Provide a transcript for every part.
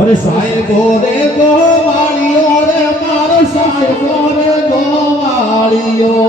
અરે સાહેબ. રે ગોવાળિયો રે મારો સાહેબ રે ગોવાળિયો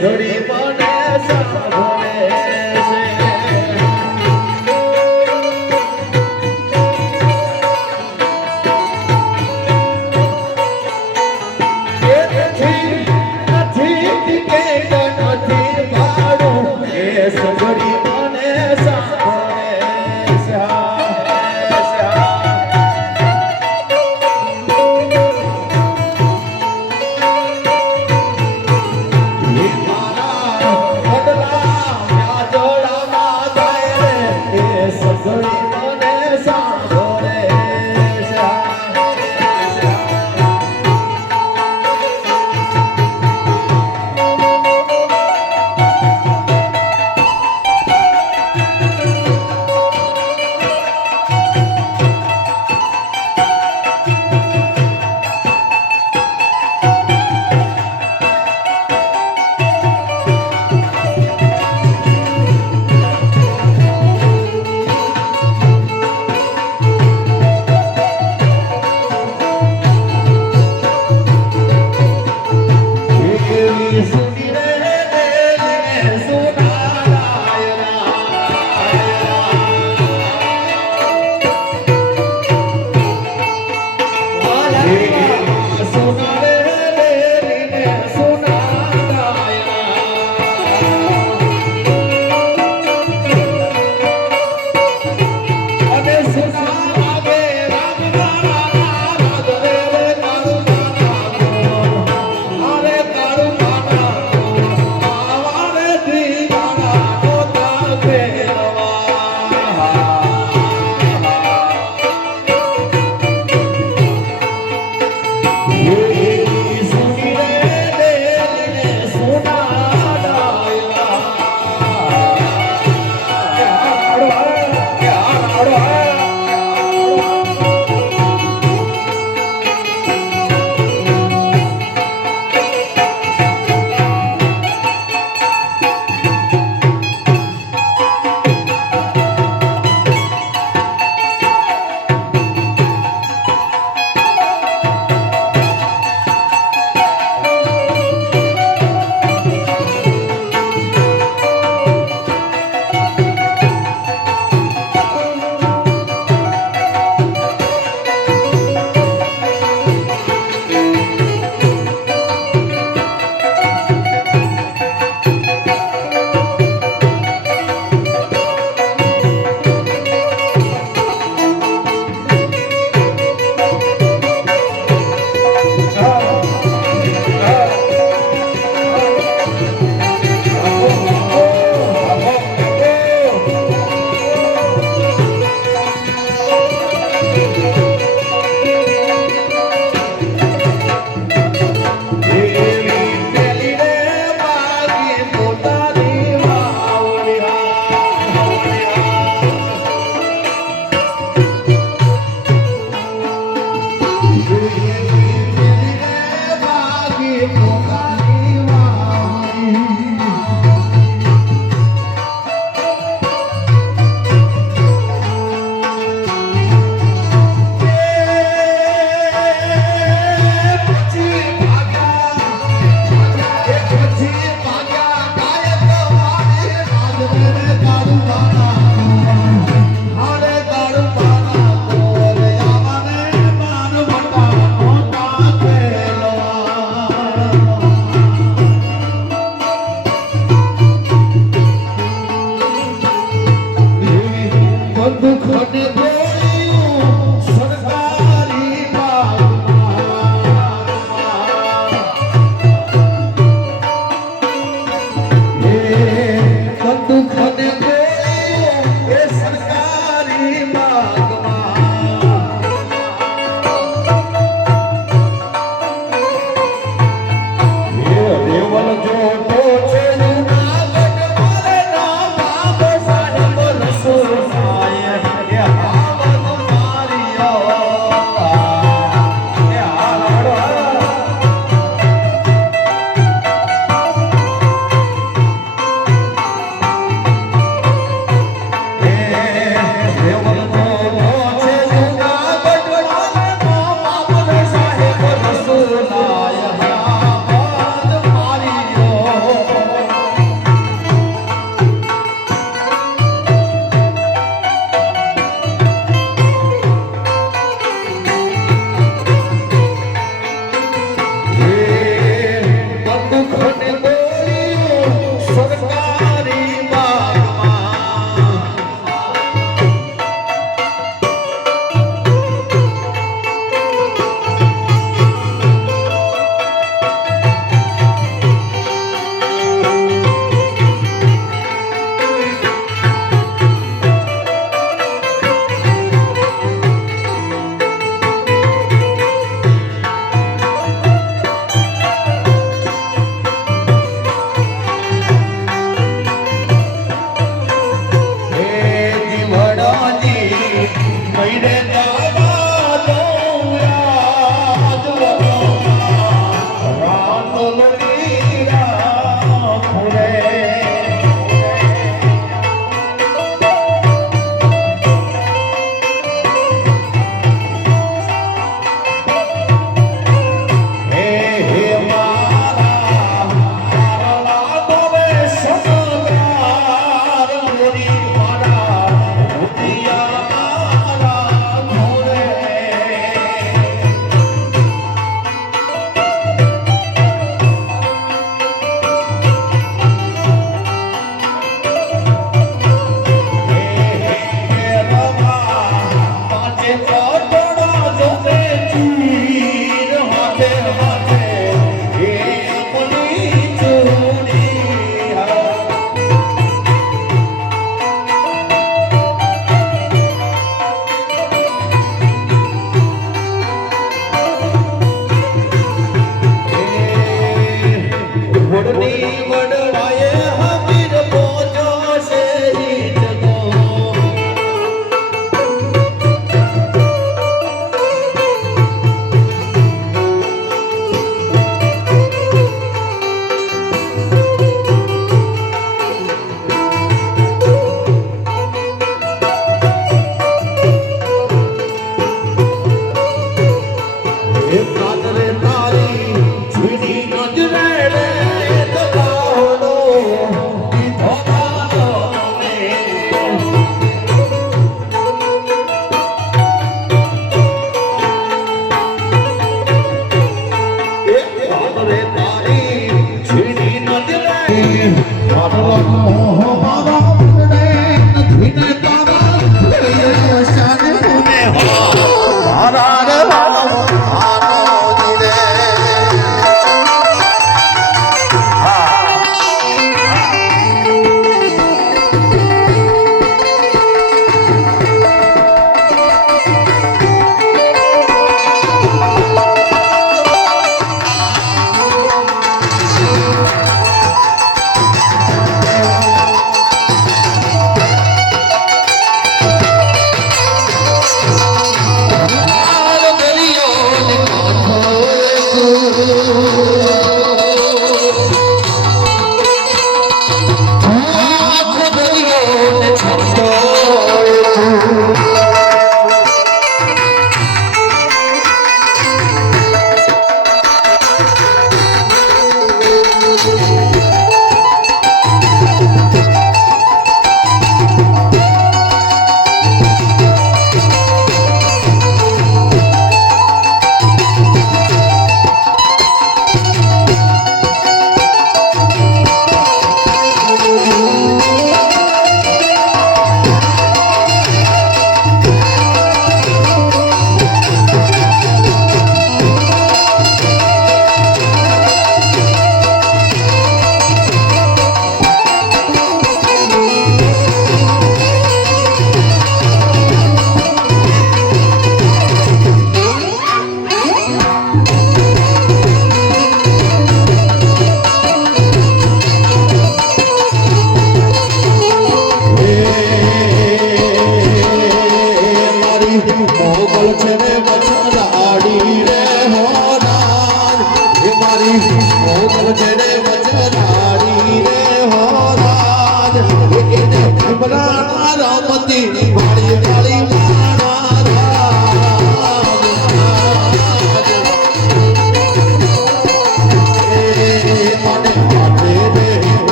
ઘડી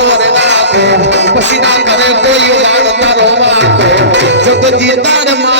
सवर ना को पसीना करे कोई उदार तारो मां को जब जीता रे मां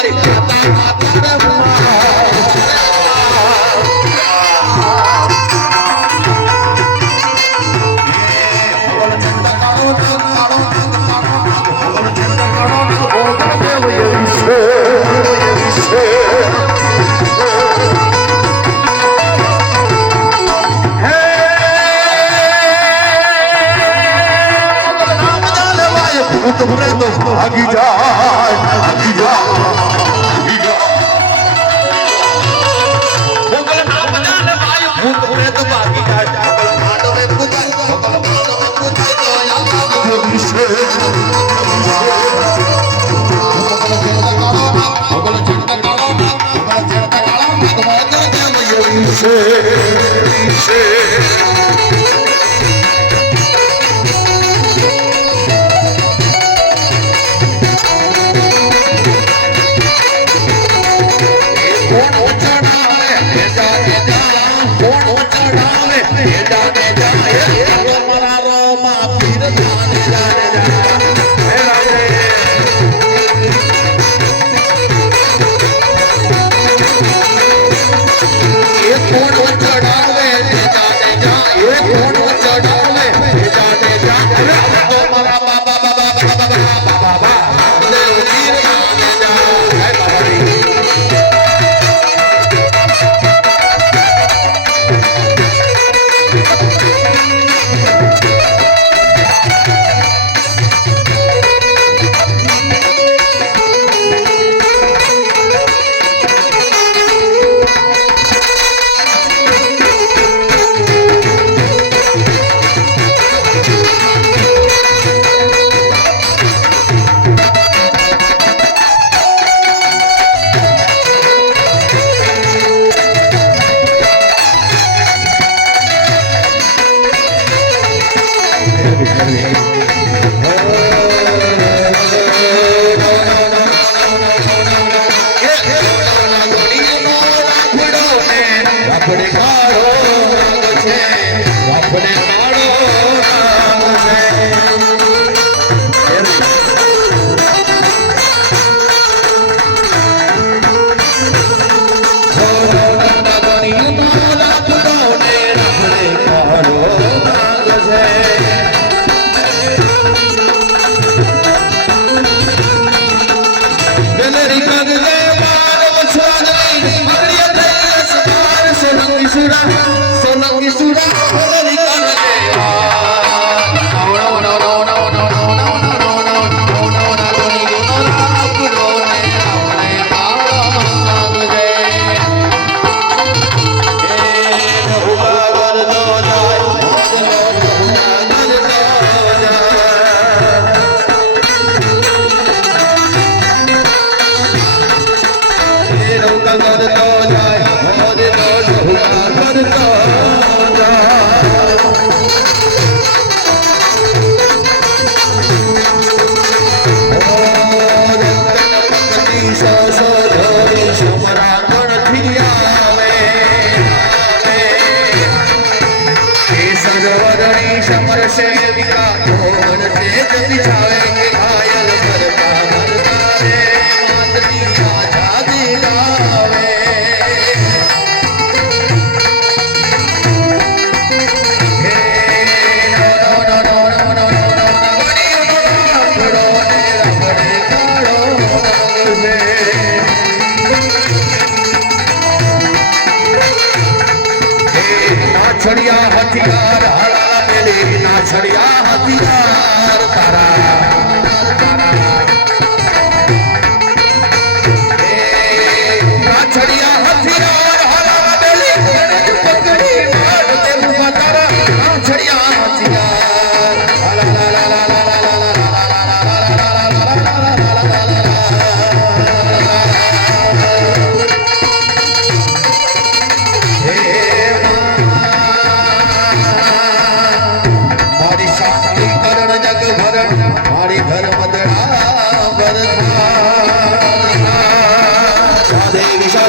છડિયા હથિયાર હળા મેલે ના છડિયા હથિયાર તારા.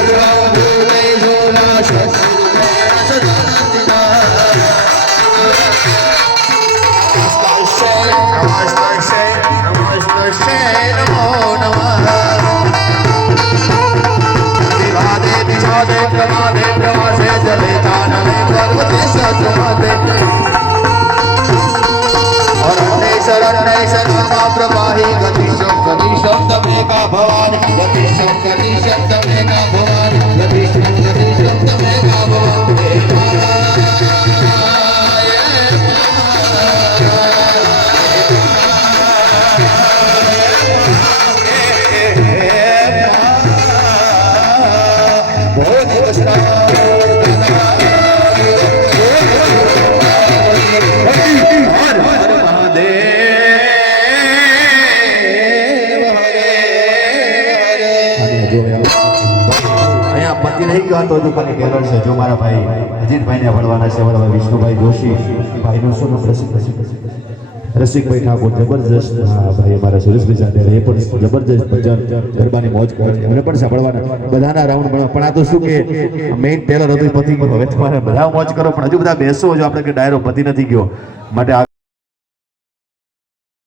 Hare હજુ ખાલી કેરળ છે, જો મારા ભાઈ અજીતભાઈને ભણવાના છે મારા ભાઈ વિષ્ણુભાઈ જોશી, ભાઈનું શું? પ્રસિદ્ધ પ્રસિદ્ધ રસિકભાઈ ઠાકોર, જબરજસ્ત. ભાઈ અમારા સુરેશભાઈ સાથે એ પણ જબરજસ્ત ભજન, ગરબાની મોજ કરે એમને પણ સાંભળવાના બધાના રાઉન્ડ મળવા પણ આ તો શું કે મેઇન ટેલર હતું પતી ગયું. હવે તમારે બધા મોજ કરો, પણ હજુ બધા બેસો જો આપણે કે ડાયરો પતિ નથી ગયો. માટે